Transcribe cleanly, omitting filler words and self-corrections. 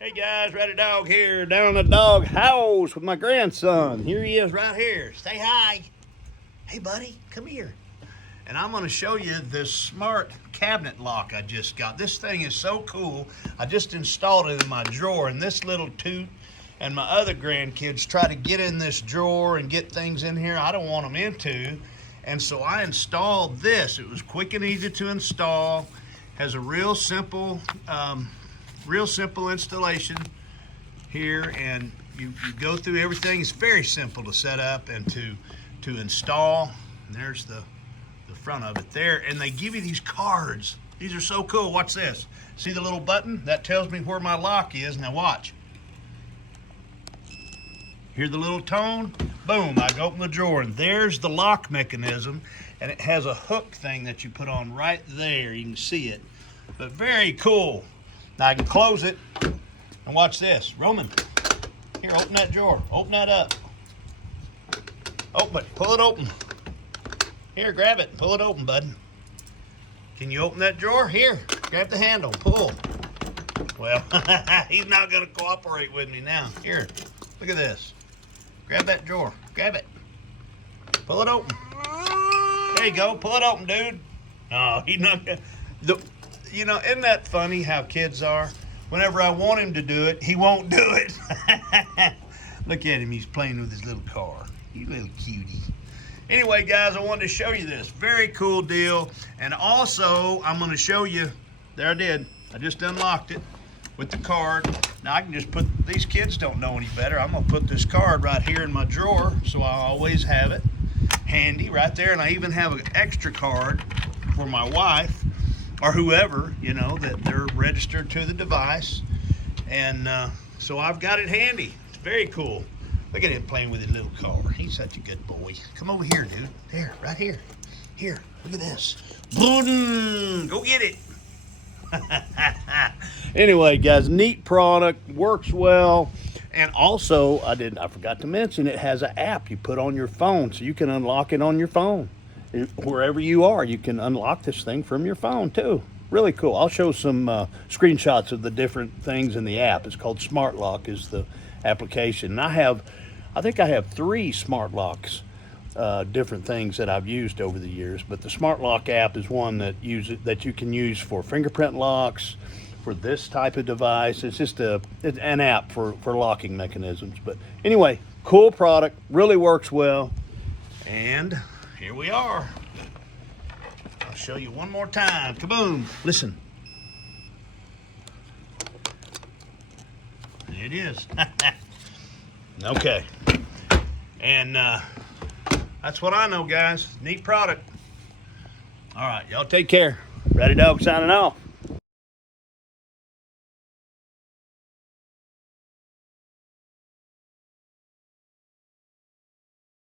Hey guys, Ratty Dog here, down in the dog house with my grandson. Here he is right here. Say hi. Hey buddy, come here. And I'm gonna show you this smart cabinet lock I just got. This thing is so cool. I just installed it in my drawer, and this little toot and my other grandkids try to get in this drawer and get things in here I don't want them into. And so I installed this. It was quick and easy to install. Has a real simple installation here, and you go through everything. It's very simple to set up and to install. And there's the front of it there, and they give you these cards. These are so cool. Watch this. See the little button? That tells me where my lock is. Now watch. Hear the little tone? Boom, I go open the drawer, and there's the lock mechanism, and it has a hook thing that you put on right there. You can see it, but very cool. Now I can close it, and watch this. Roman, here, open that drawer. Open that up. Open it, pull it open. Here, grab it and pull it open, bud. Can you open that drawer? Here, grab the handle, pull. Well, he's not gonna cooperate with me now. Here, look at this. Grab that drawer, grab it. Pull it open. There you go, pull it open, dude. Oh, he's not gonna, you know, isn't that funny how kids are? Whenever I want him to do it, he won't do it. Look at him, he's playing with his little car. You little cutie. Anyway, guys, I wanted to show you this. Very cool deal. And also, I'm going to show you, there I did. I just unlocked it with the card. Now, I can just put, these kids don't know any better. I'm going to put this card right here in my drawer, so I always have it handy right there. And I even have an extra card for my wife or whoever, you know, that they're registered to the device. And so I've got it handy. It's very cool. Look at him playing with his little car. He's such a good boy. Come over here, dude. There, right here. Here, look at this. Boom! Go get it. Anyway, guys, neat product, works well. And also, I forgot to mention, it has an app you put on your phone, so you can unlock it on your phone. Wherever you are, you can unlock this thing from your phone too. Really cool. I'll show some screenshots of the different things in the app. It's called Smart Lock is the application. And I think I have 3 smart locks, different things that I've used over the years. But the Smart Lock app is one that you can use for fingerprint locks, for this type of device. It's just an app for locking mechanisms. But anyway, cool product, really works well. And here we are. I'll show you one more time. Kaboom! Listen. There it is. Okay. And that's what I know, guys. Neat product. All right, y'all take care. Ratty Dog signing off.